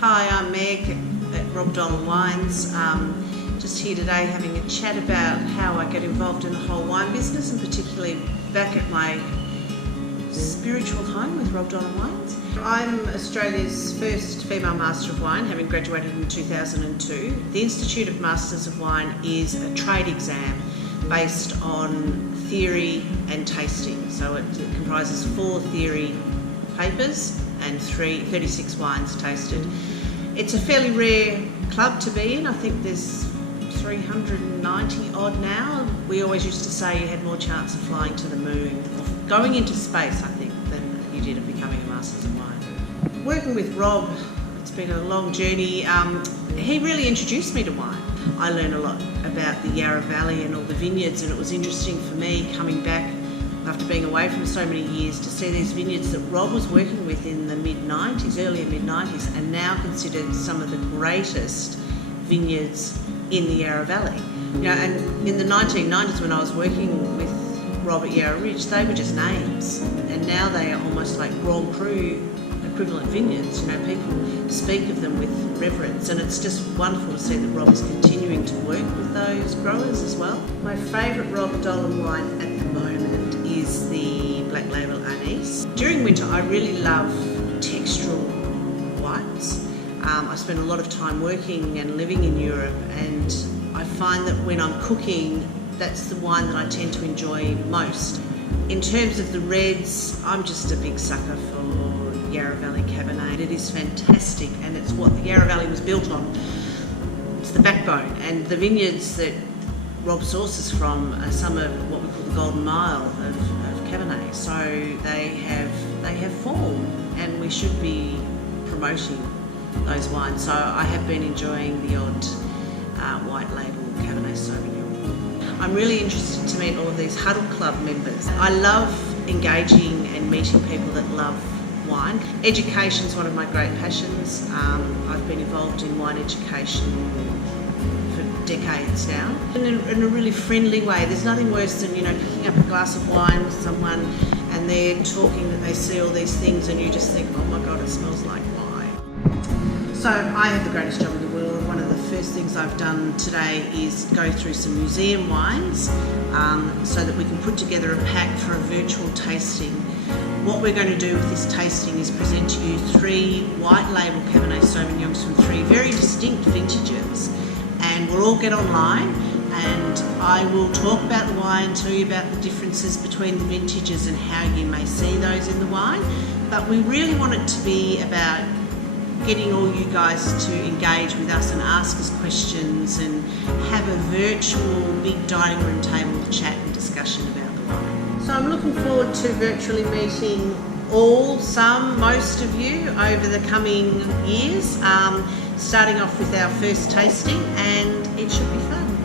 Hi, I'm Meg at Rob Dolan Wines. Just here today having a chat about how I get involved in the whole wine business, and particularly back at my spiritual home with Rob Dolan Wines. I'm Australia's first female Master of Wine, having graduated in 2002. The Institute of Masters of Wine is a trade exam based on theory and tasting. So it comprises 4 theory papers and 36 wines tasted. It's a fairly rare club to be in. I think there's 390 odd now. We always used to say you had more chance of flying to the moon, of going into space, I think, than you did of becoming a Masters of Wine. Working with Rob, it's been a long journey. He really introduced me to wine. I learned a lot about the Yarra Valley and all the vineyards, and it was interesting for me coming back after being away from so many years to see these vineyards that Rob was working with in the mid-90s, earlier mid-90s, and now considered some of the greatest vineyards in the Yarra Valley. You know, and in the 1990s when I was working with Rob at Yarra Ridge, they were just names, and now they are almost like Grand Cru equivalent vineyards. You know, people speak of them with reverence, and it's just wonderful to see that Rob is continuing to work with those growers as well. My favourite Rob Dolan wine at the moment is the Black Label Anise. During winter I really love textural whites. I spend a lot of time working and living in Europe, and I find that when I'm cooking, that's the wine that I tend to enjoy most. In terms of the reds, I'm just a big sucker for Yarra Valley Cabernet. It is fantastic, and it's what the Yarra Valley was built on. It's the backbone, and the vineyards that Rob sources from are some of what we call the Golden Mile of Cabernet. So they have form, and we should be promoting those wines. So I have been enjoying the odd white label Cabernet Sauvignon. I'm really interested to meet all of these Huddle Club members. I love engaging and meeting people that love wine. Education is one of my great passions. I've been involved in wine education for decades now, in a really friendly way. There's nothing worse than, you know, picking up a glass of wine with someone and they're talking that they see all these things and you just think, oh my God, it smells like wine. So I have the greatest job in the world. One of the first things I've done today is go through some museum wines so that we can put together a pack for a virtual tasting. What we're going to do with this tasting is present to you 3 white label Cabernet Sauvignons from 3 very distinct vintages, and we'll all get online and I will talk about the wine, tell you about the differences between the vintages and how you may see those in the wine. But we really want it to be about getting all you guys to engage with us and ask us questions and have a virtual big dining room table chat and discussion about the wine. So I'm looking forward to virtually meeting most of you over the coming years, starting off with our first tasting, and it should be fun.